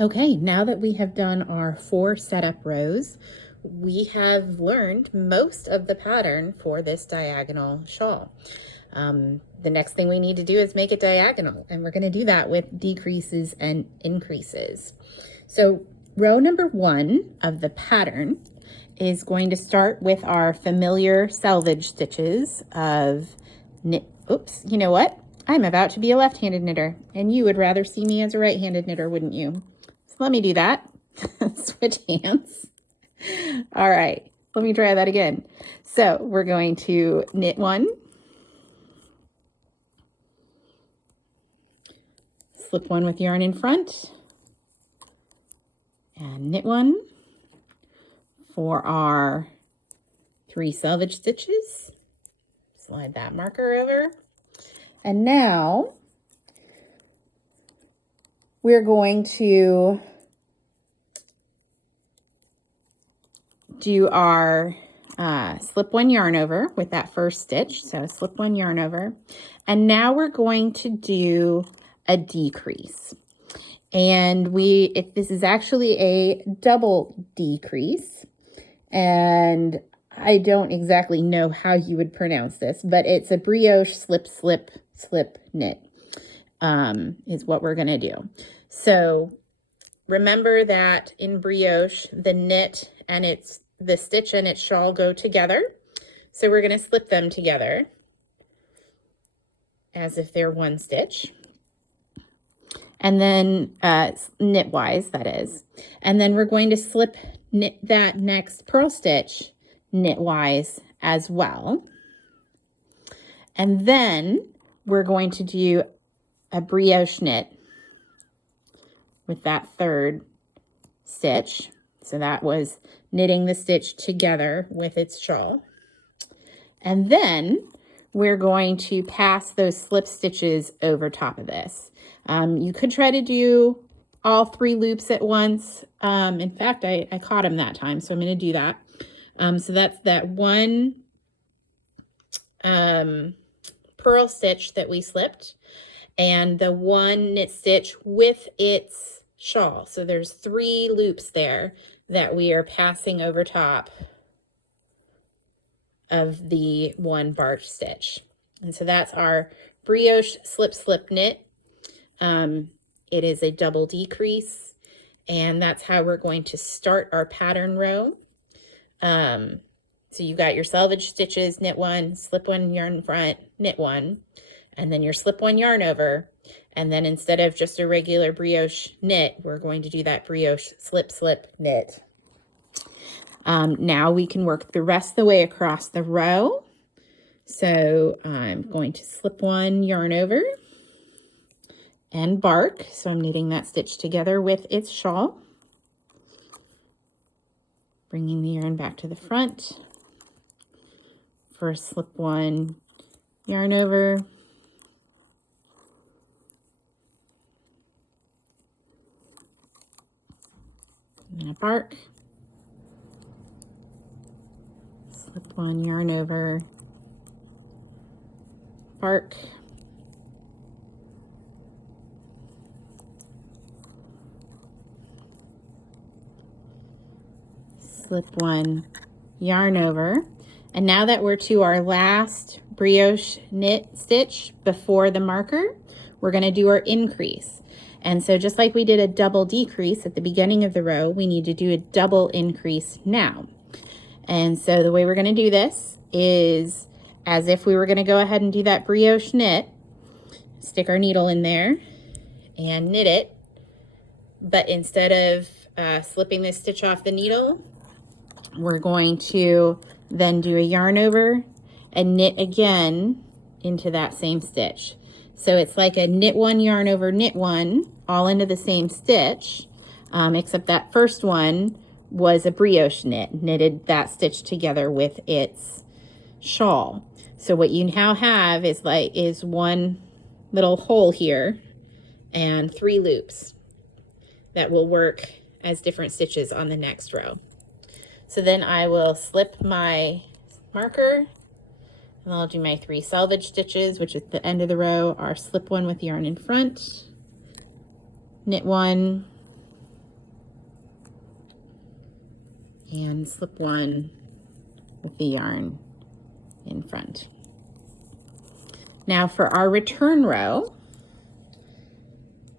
Okay, now that we have done our 4 setup rows, we have learned most of the pattern for this diagonal shawl. The next thing we need to do is make it diagonal, and we're going to do that with decreases and increases. So row number 1 of the pattern is going to start with our familiar selvage stitches of knit. Oops, you know what? I'm about to be a left-handed knitter, and you would rather see me as a right-handed knitter, wouldn't you? So let me do that. Switch hands. All right, let me try that again. So we're going to knit 1, slip 1 with yarn in front, and knit 1 for our 3 selvage stitches. Slide that marker over. And now we're going to do our slip 1 yarn over with that first stitch. So slip 1 yarn over. And now we're going to do a decrease. And this is actually a double decrease. And I don't exactly know how you would pronounce this, but it's a brioche slip, slip, slip knit is what we're going to do. So remember that in brioche, the knit and the stitch and its shawl go together. So we're going to slip them together as if they're one stitch. And then knit-wise, that is. And then we're going to knit that next purl stitch knit-wise as well. And then we're going to do a brioche knit with that third stitch. So that was knitting the stitch together with its shawl. And then we're going to pass those slip stitches over top of this. You could try to do all 3 loops at once. In fact, I caught them that time, so I'm going to do that. So that's that 1 purl stitch that we slipped and the 1 knit stitch with its shawl. So there's 3 loops there that we are passing over top of the 1 bark stitch. And so that's our brioche slip slip knit. It is a double decrease, and that's how we're going to start our pattern row. So you got your selvage stitches, knit 1, slip 1 yarn in front, knit 1, and then your slip 1 yarn over. And then instead of just a regular brioche knit, we're going to do that brioche slip slip knit. Now we can work the rest of the way across the row. So I'm going to slip 1 yarn over and bark. So I'm knitting that stitch together with its shawl. Bringing the yarn back to the front. First slip 1 yarn over. And then a bark. Slip 1 yarn over. Bark. Slip 1 yarn over. And now that we're to our last brioche knit stitch before the marker, we're going to do our increase. And so just like we did a double decrease at the beginning of the row, we need to do a double increase now. And so the way we're going to do this is as if we were going to go ahead and do that brioche knit, stick our needle in there and knit it. But instead of slipping this stitch off the needle, we're going to then do a yarn over and knit again into that same stitch. So it's like a knit 1 yarn over knit 1 all into the same stitch, except that first one was a brioche knitted that stitch together with its shawl. So what you now have is 1 little hole here and 3 loops that will work as different stitches on the next row. So then I will slip my marker and I'll do my 3 selvage stitches, which at the end of the row are slip 1 with yarn in front, knit 1, and slip one with the yarn in front. Now for our return row,